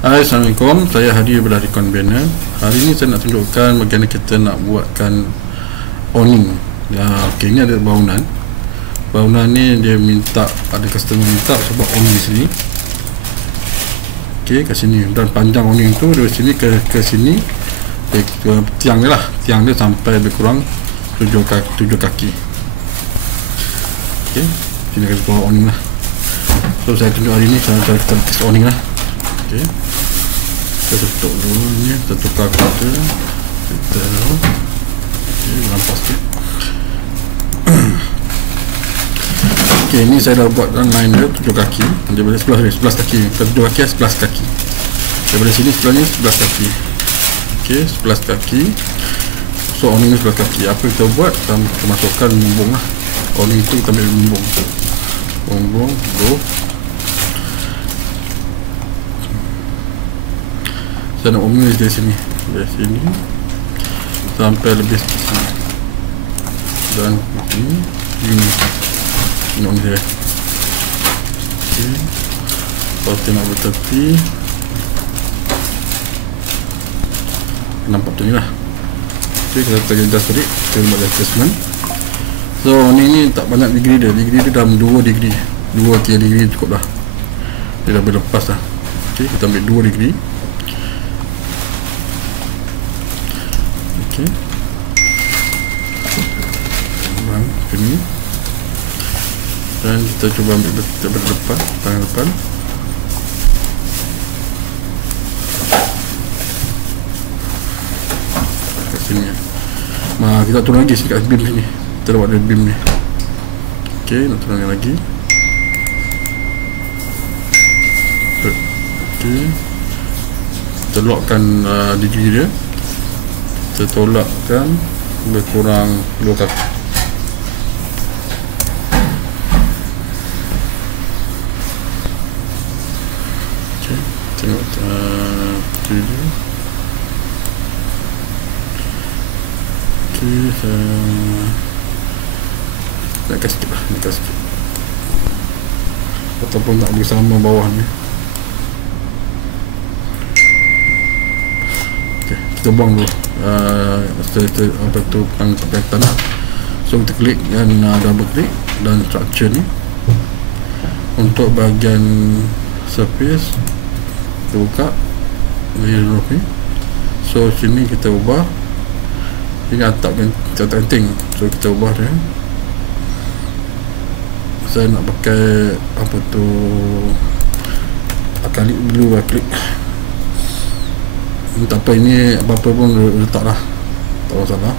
Hai, Assalamualaikum. Saya Hadi daripada Recon Banner. Hari ini saya nak tunjukkan bagaimana kita nak buatkan awning. Okey, ini ada bangunan. Bangunan ni dia minta, ada customer minta sebab awning di sini. Okey, kat sini, dan panjang awning tu dari sini ke sini, ke tiang dia lah. Tiang dia sampai lebih kurang 7 kaki. Okey, sini kita buat awning lah. So saya tunjuk hari ni cara kita test awning lah. Okey, kita tutup dulu ni, kita tukar kaca, kita nampak sikit. Okey, ni saya dah buat line dia 7 kaki daripada sebelah 11 kaki, 7 kaki 11 kaki daripada sini, sebelah ni 11 kaki. Okey, 11 kaki. So awning ni 11 kaki. Apa kita buat, kita masukkan bumbung lah. Awning tu kita ambil bumbung go. Saya nak omong dari sini sampai lebih sini, dan ini nak dia. Okey, kalau kita nak bertepi, nampak tu ni lah. Okey, kita tekan gas balik, kita buat adjustment. So ni tak banyak degree dia dalam 2 degree, 2-3 degree cukup dah, dia dah berlepas dah. Okey, kita ambil 2 degree. Okey, bang ini, dan kita cuba ambil depan, tangan depan. Kat sini ya. Kita turun lagi kat beam sini. Kita buat ada beam ni. Okey, nak turun lagi. Okey, kita lockkan degree dia. Kita tolakkan lebih kurang 2 kaki. Okey, tengok video. Okey, nak kasih sikit lah, nak kasih sikit, ataupun tak bersama bawah ni. Okey, kita buang dulu apa tu pengkaitan lah. So kita klik dan double klik, dan structure ni untuk bahagian surface kita buka layer roof ni. So sini kita ubah, ini atap penting, so kita ubah dia. Saya nak pakai apa tu, akrilik dulu, akrilik. Tak apa, ini apa-apa pun letak lah, tak masalah.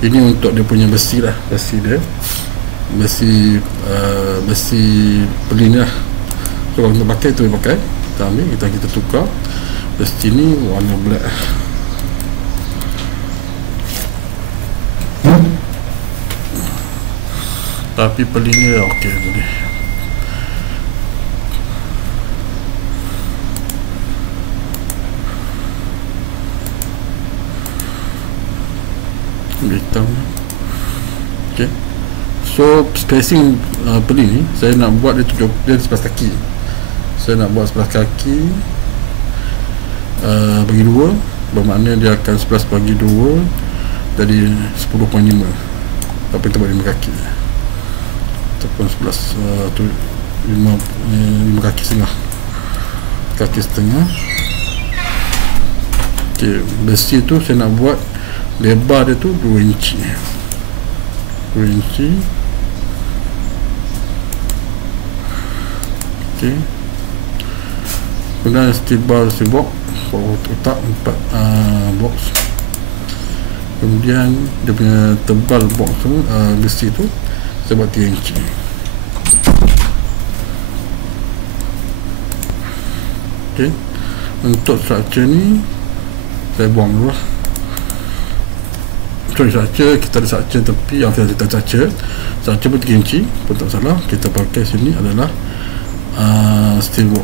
Ini untuk dia punya besi lah, besi dia, besi pelin lah. So kalau kita pakai tu, kita ambil, kita tukar. Besi ni warna black. Tapi pelinnya okey, boleh. Hitam. Okey, so spacing pelin ni saya nak buat dia 11 kaki. Saya nak buat 11 kaki bagi 2, bermakna dia akan 11 bagi 2 jadi 10.5. Tapi kita buat 5 kaki ataupun 5 kaki setengah, kaki setengah. Okey, besi tu saya nak buat lebar dia tu 2 inci. Okey, kemudian steel box otak 4 box. Kemudian dia punya tebal box tu, besi tu saya buat 3 inci. Okey, untuk structure ni saya buang dulu lah. Structure, kita ada structure tepi yang kita structure pun 3 inci pun tak salah. Kita pakai sini adalah steel box.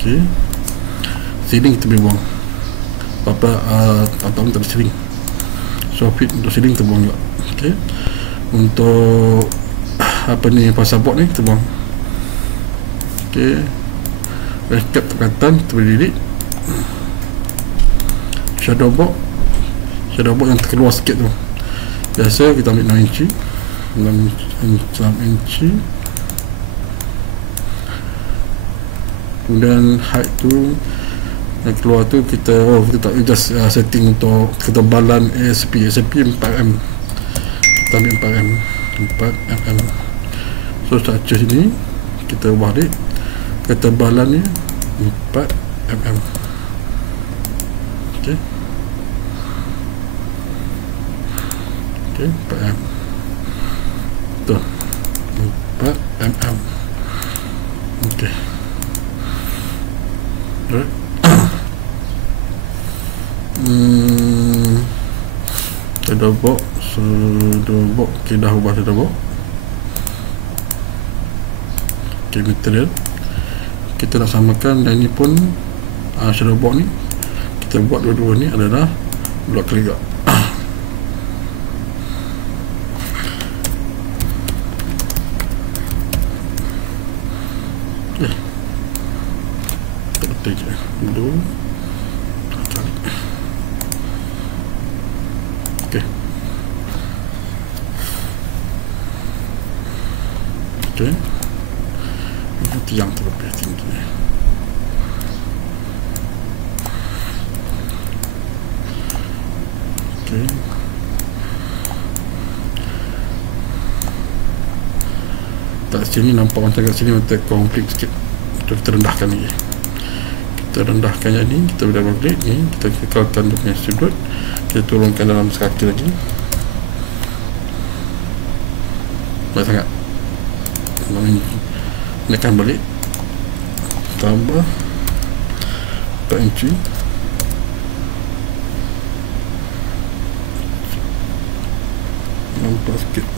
Okey, ceiling kita boleh buang apa pun tak ada ceiling, so fit untuk ceiling kita buang juga. Okey, untuk apa ni, pasal board ni kita buang. Okey, recap perkataan kita boleh delete. Shadow box yang terkeluar sikit tu, biasa kita ambil 6 inci. 6 inci. Kemudian height tu yang keluar tu kita tak just setting untuk ketebalan ASP 4mm. Kita ambil 4mm. So structure sini kita ubah dia ketebalannya 4mm. Okey, 4mm tu 4mm. Okey, shadow box. Okey, dah ubah shadow box. Okey, material kita nak samakan, dan ini pun shadow box ni kita buat dua-dua ni adalah blok klik. Dulu okey, tiang terlebih tinggi. Okey, tak sini nampak macam kat sini macam konflik sikit. Kita rendahkan lagi. Kita rendahkan yang ni, kita boleh klik ni, kita kekalkan dia punya sudut, kita turunkan dalam sekaki lagi. Baik sangat. Naikkan balik, tambah 4 inci. Nampak sikit.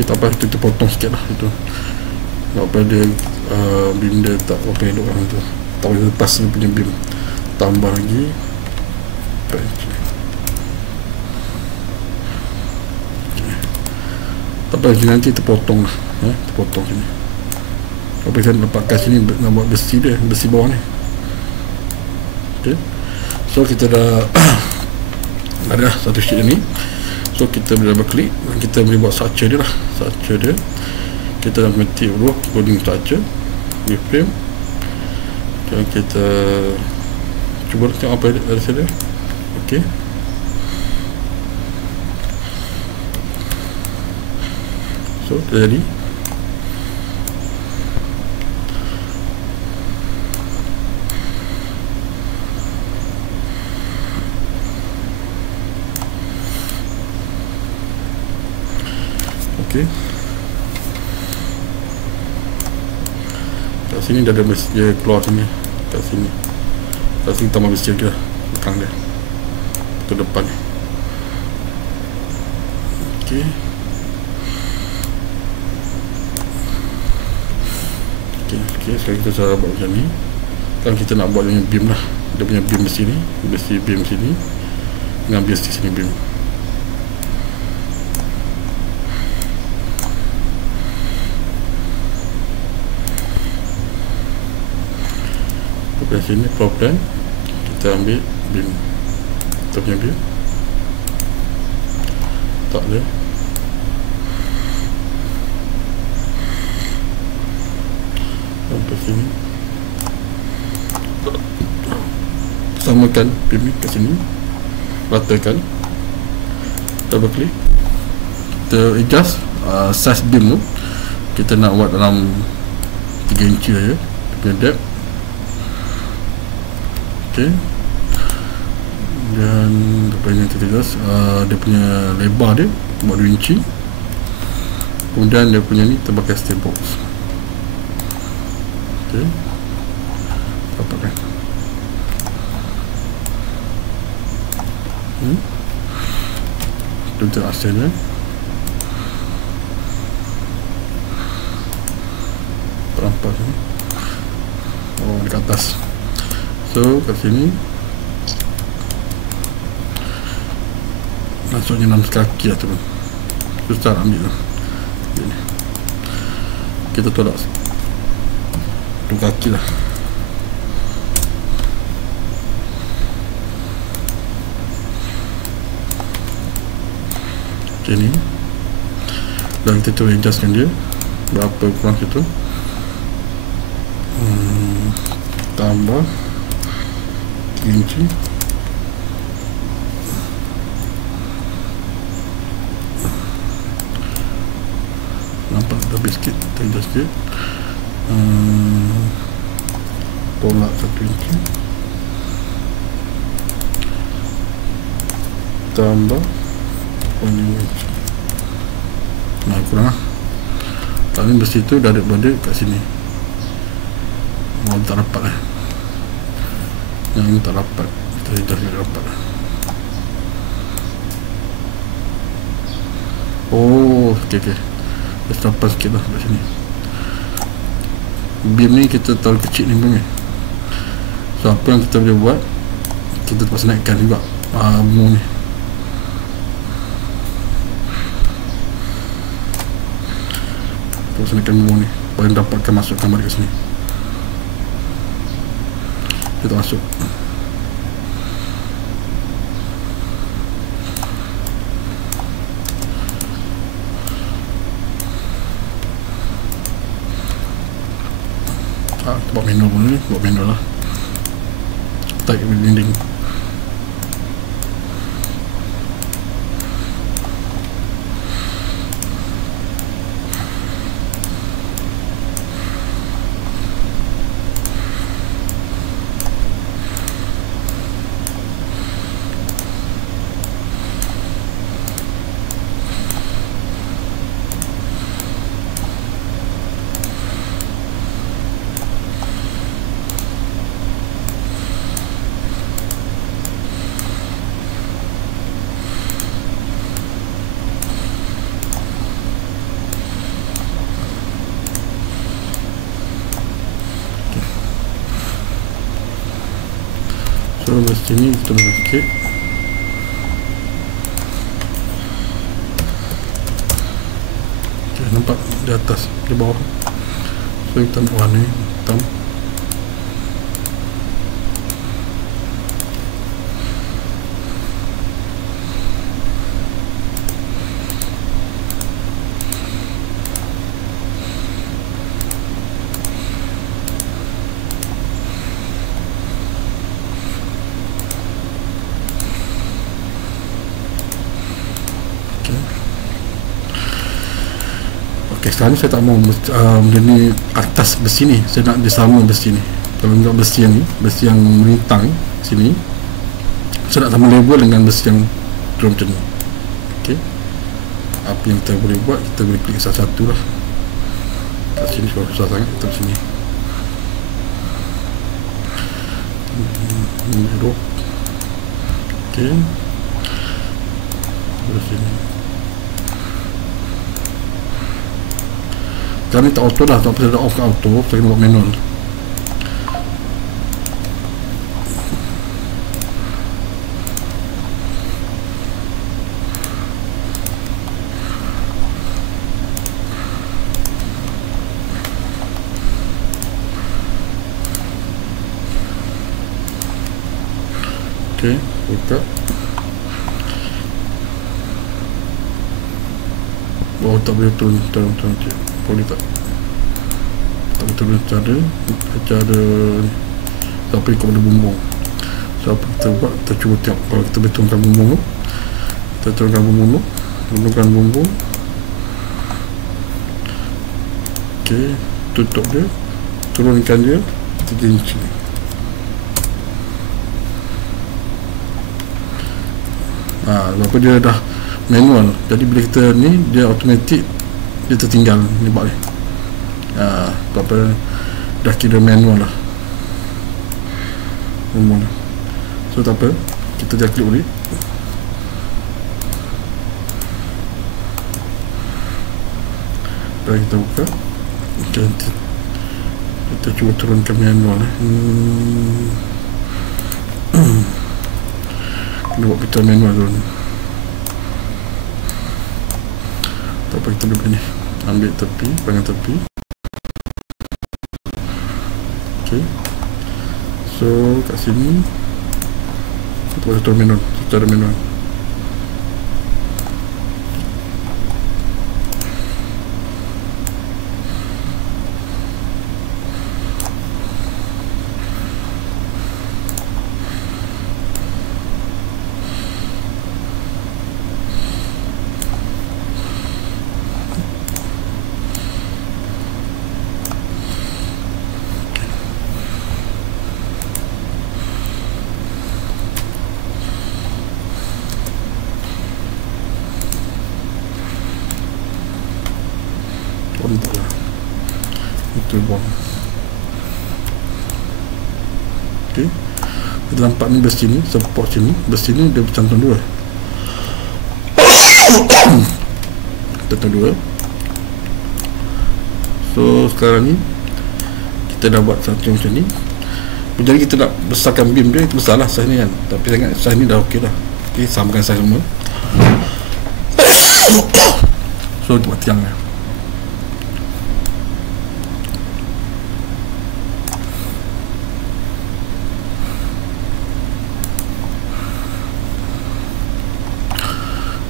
Tak apa, kita potong sikit lah itu. Tak apa dia beam dia tak apa elok lah tu. Tak boleh lepas dia punya beam. Tambah lagi 4 inci. Tak apa, nanti kita potong lah, kita potong sini. Tapi saya nak pakai sini nak buat besi dia, besi bawah ni. Okay, so kita dah ada satu sheet ni. So kita boleh double klik dan kita boleh buat structure dia lah. Structure dia kita dah metik dulu coding structure di frame. Dan kita cuba tengok apa ada sana. Okey, so dah jadi. Okey, kat sini dah ada besi dia keluar sini. Kat sini tambah besi lagi lah belakang dia ke depan ni. Okey, sekarang kita cara buat macam ni. Kan kita nak buat dengan beam lah. Dia punya beam besi ni, besi beam sini dengan besi sini beam. Dari sini floor plan kita ambil beam, kita punya beam tak ada. Sampai sini samakan beam ni kat sini, ratakan, double click, kita adjust size beam tu. Kita nak buat dalam 3 inci saja punya depth. Okey, dan lepas ni kita adjust dia punya lebar dia buat 2 inci. Kemudian dia punya ni kita pakai steel box. Okey, dapat kan? Tutup asalnya. Terampas ni. Oh, dekat atas. So kat sini masuknya 6 kaki lah tu, susah nak ambil lah. Kita tolak 2 kaki lah. Macam ni. Dan kita cuba adjustkan dia berapa kurang situ. Tambah 3 inci. Nampak lebih sikit, kita adjust dia. Tolak 1 inci. Tambah 5 inci. Nah, kurang lah. Kalau ni besi tu dah ada border kat sini. Tak rapat lah. Yang ini tak rapat, kita adjust dia rapat lah. Oh, ok. Let's rapat sikit lah kat sini. Beam ni kita taruh kecil ni pun ni. So apa yang kita boleh buat, kita terpaksa naikkan juga bumbu ni. Terpaksa naikkan bumbu ni supaya dapatkan masukkan balik ke sini. Kita masuk. Buat manual pun ni, buat manual lah. Tarik dinding. So mesti ni kita nak sikit. Okay, nampak di atas, di bawah. So kita nak warna hitam. Ok, sekarang ni saya tak mau benda ni atas besi ni, saya nak dia sama besi ni. Kalau untuk besi yang ni, besi yang melintang sini, saya nak sama level dengan besi yang turun macam ni. Ok, apa yang kita boleh buat, kita boleh klik satu-satu lah. Kat sini kalau susah sangat, kita kat sini huruf. Ok, terus sini. Sekarang ni tak auto dah, tak perlu off ke auto, saya kena buat manual. Ok, buka. Oh, tak boleh turun je. Boleh tak? Tak betul cara tapi kepada bumbung. So apa kita buat, kita cuba tengok. Kalau kita betulkan bumbung tu, kita turunkan bumbung tu, turunkan bumbung. Ok, tutup dia, turunkan dia 3 inci. Lepas dia dah manual, jadi bila kita ni dia automatic, dia tertinggal ni bak ni. Apa dah kira manual lah umum lah. So tak apa, kita dah klik balik. Dan kita buka. Okay, kita cuba turunkan manual lah. Kena buat pita manual dulu. Tak apa, kita duduk ni, ambil tepi, panjang tepi. Okay, so kat sini kita buat secara manual. Entahlah, itu buang. Okay, kita nampak ni besi ni, support sini, besi ni dia bercantum dua. Cantum dua. So sekarang ni kita dah buat satu macam ni. Jadi kita nak besarkan beam dia, itu besarlah saiz ni kan. Tapi sangat saiz ni dah okey dah. Okay, samakan saiz semua. So kita buat tiang dia.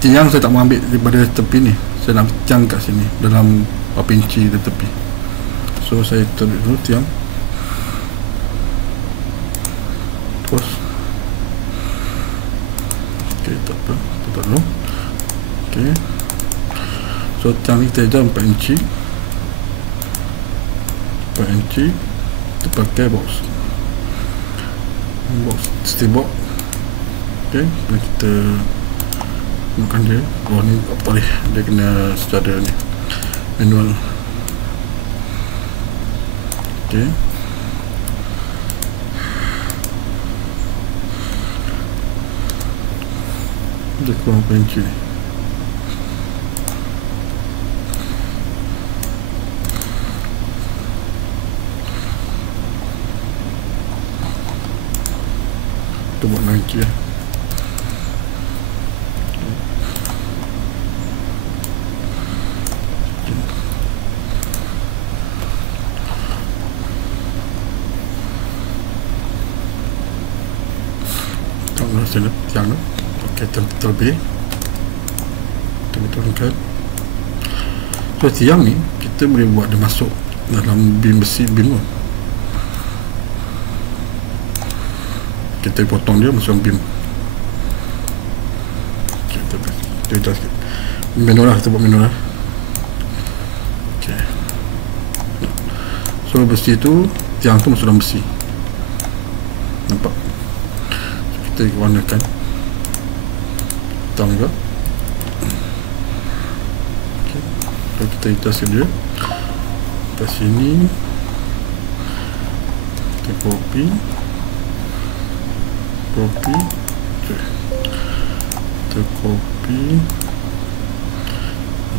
Tiang saya tak mau ambil daripada tepi ni, saya nak tiang kat sini dalam berapa inci dari tepi. So saya tarik dulu tiang, terus ok, tak apa, tutup dulu. Ok, so tiang ni kita ajar 4 inci 4 inci. Kita pakai box steel box. Ok, dan kita bukan dia, oh ni apa boleh, dia kena secara ni manual. Ok, dia kurang berapa inci ni. Kita buat 6 inci lah. Saya nak tiang tu. Ok, terlebih kita turunkan. So tiang ni kita boleh buat dia masuk dalam beam besi, beam tu. Kita potong dia masuk beam. Ok, kita adjust sikit. Manual lah, kita buat manual lah. Ok, so besi tu, tiang tu masuk dalam besi. Nampak? Kita warnakan hitam juga. Okay. So kita adjust dia kat sini, kita copy. Okay. Kita copy,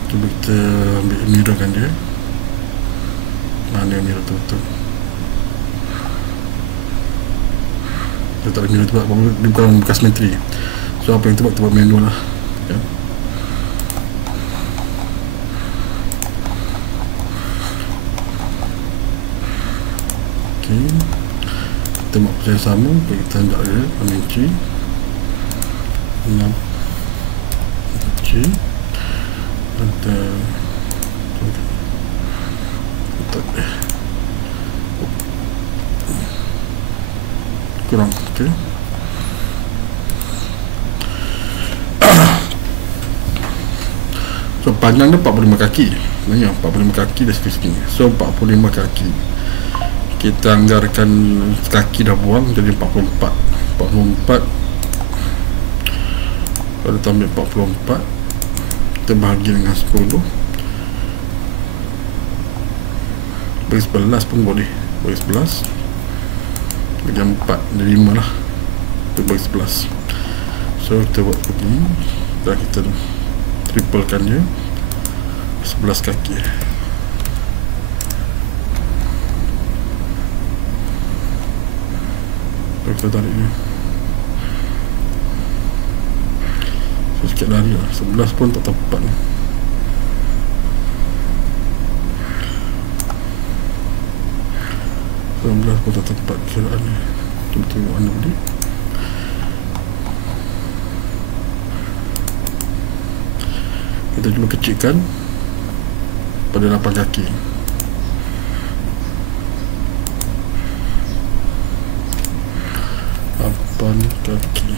cuba kita ambil mirrorkan dia. Mana mirror tu betul, kita tak ada mirror tu, dia bukan bekas simetri. So apa yang kita buat manual lah ya. Ok, kita buat percaya sama. Kita hendak dia 6 inci 6 inci. Kita kurang. Ok, so panjang dia 45 kaki sebenarnya, 45 kaki dari segi. So 45 kaki kita anggarkan kaki dah buang, jadi 44. Kalau kita ambil 44, kita bahagi dengan 10, bagi 11 pun boleh, bagi 11 bagi 4, jadi 5 lah, kita bagi 11. So kita buat begini dan kita triplekan dia 11 kaki. Kita tarik dia, so sikit lari lah, 11 pun tak tepat ni. 19 tempat kiraan ni. Kita tengok mana boleh. Kita cuba kecilkan pada 8 kaki. Kaki.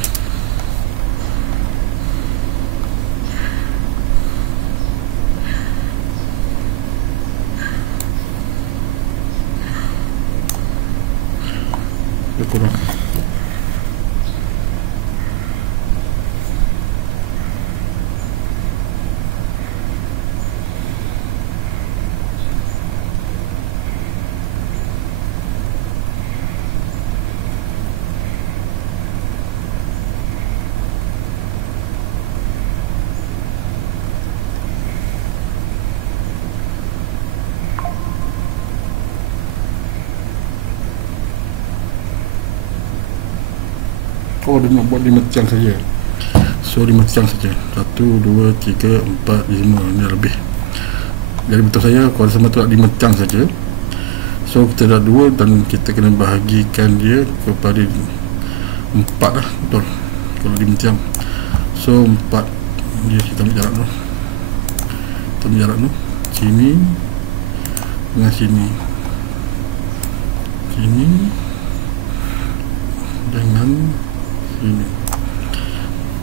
Dia kurang. Oh, dia nak buat 5 tiang saja. So 5 tiang saja. 1, 2, 3, 4, 5. Ni lebih. Jadi betul saya kalau sama tu 5 tiang saja. So kita dah 2 dan kita kena bahagikan dia kepada 4 lah. Betul. Kalau 5 tiang. So 4. Dia kita ambil jarak tu. Kita ambil jarak tu. Sini dengan sini. Sini dengan ini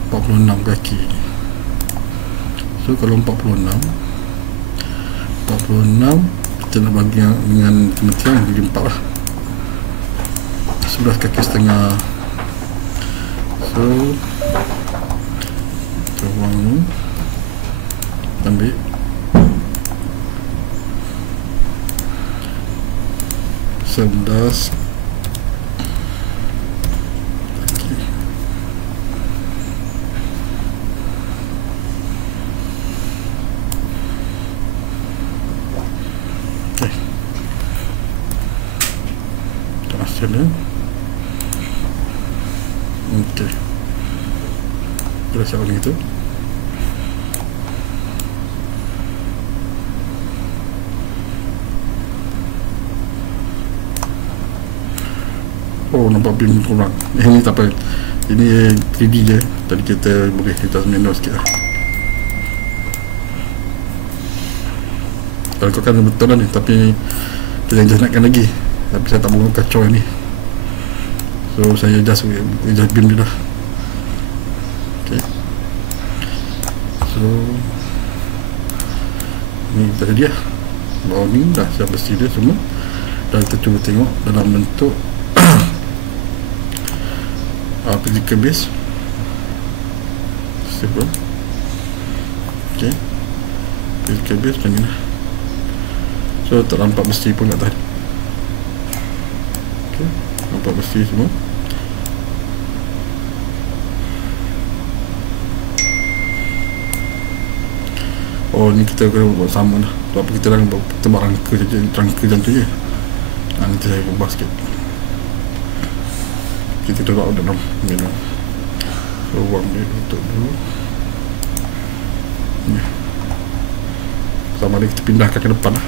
46 kaki. So kalau 46 kita nak bagi dengan kematian jadi 4 lah, 11 kaki setengah. So kita buang ni, ambil sebelas. Okey, kita siap macam itu. Oh, nampak beam kurang. Ini tak apa, ini 3D je. Tadi kita boleh kita manual sikit lah. Kalau kau kan betul lah ni, tapi kita just nakkan lagi. Tapi saya tak mahu kacau ni. So saya just beam dia dah. Okay. So ni kita jadi lah. Bawah ni dah siap bersih dia semua. Dan kita cuba tengok dalam bentuk physical base. Simple. Okay, physical base macam ni lah. So tak nampak besi pun kat tadi. Okay, nampak besi semua. Oh, ni kita kena buat sama lah. Sebab kita dah buat tebak rangka saja, rangka macam tu je. Nanti saya ubah sikit. Kita tebak dalam ni lah. So buang dia tutup dulu. Ni sama dia kita pindahkan ke depan lah.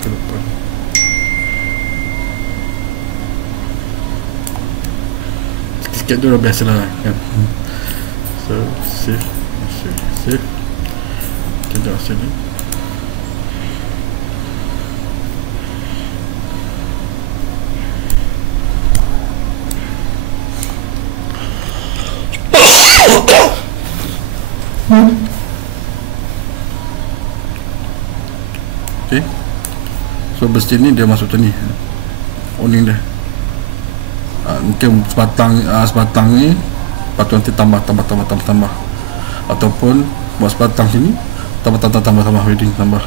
Ke depan. Sikit tu dah biasa lah kan. So save kita sini. Okay. So besi ni dia masuk macam ni, owning dia. Mungkin sebatang ni, lepas tu nanti tambah. Ataupun buat sebatang sini, tambah wedding tambah.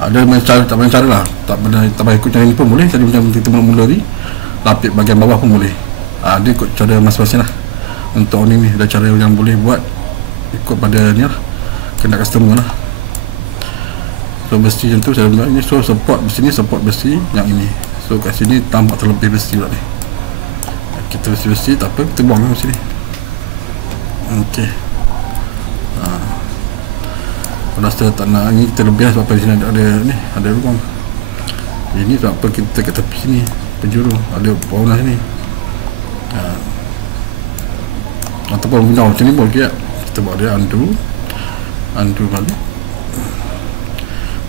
Ada macam cara, tak banyak cara lah. Tak payah ikut cara ni pun boleh. Tadi macam kita mula ni, lapik bahagian bawah pun boleh. Dia ikut cara masing-masing lah. Untuk owning ni ada cara yang boleh buat ikut pada ni lah, kena customer lah. So besi macam tu saya buat ni. So support besi ni, support besi yang ini. So kat sini tampak terlebih besi pula ni. Kita besi-besi tak apa, kita buang kat sini. Okey. Rasa tak nak ni, kita lebih sebab di sini ada lubang. Ini sebab apa kita kat tepi sini penjuru ada warna sini. Ataupun guna macam ni pun okey. Kita buat dia undo balik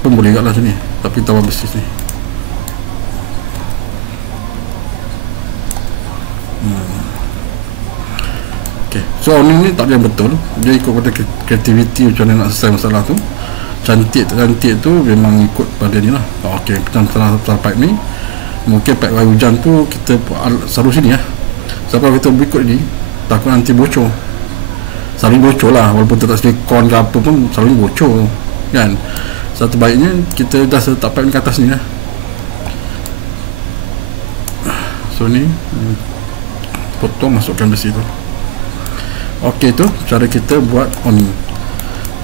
pun boleh kat lah sini, tapi tambah besi sini. Okay. So ni tak ada yang betul, dia ikut pada kreativiti macam mana nak selesai masalah tu. Cantik tak cantik tu memang ikut pada ni lah. Ok, macam salah pipe ni, mungkin pipe air hujan tu kita selalu sini lah. Sebab kita berikut ni takut nanti bocor, selalu bocor lah, walaupun tak silikon ke apa pun selalu bocor kan. Satu baiknya kita dah letak pipe ni ke atas ni lah. So ni potong, masukkan besi tu. Ok, tu cara kita buat awning.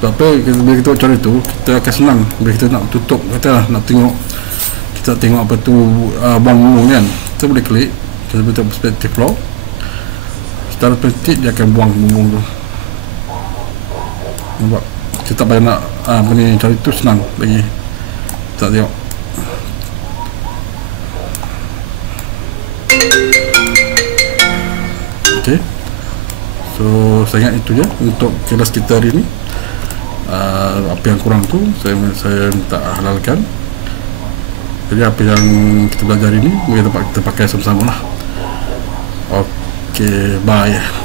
Sebab apa, bila kita buat cara tu kita akan senang bila kita nak tutup, kata nak tengok, kita tengok apa tu buang kan, kita boleh klik, kita boleh tengok perspektif floor secara otomatik dia akan buang bumbung tu. Nampak? Kita tak payah nak benda cara tu senang lagi. Tak tengok. Ok, so saya ingat itu je untuk kelas kita hari ni. Apa yang kurang tu saya minta halalkan. Jadi apa yang kita belajar ini kita pakai sama-sama lah. Ok, bye.